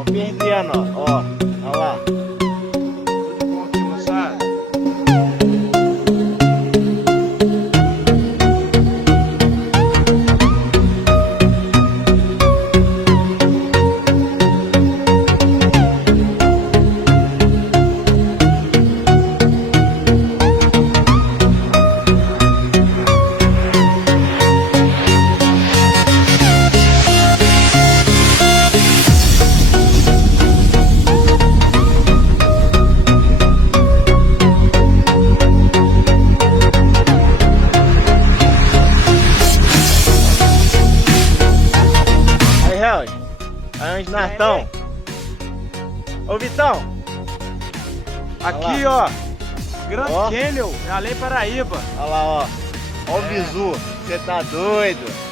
Tô perdendo, ó. Olha lá. Tudo bom aqui, moçada? Aí onde nós estamos? Ô Vitão! Aqui, ó, Grand Ó. Canyon, além Paraíba. Olha lá, ó. Ó o bizu. Você tá doido?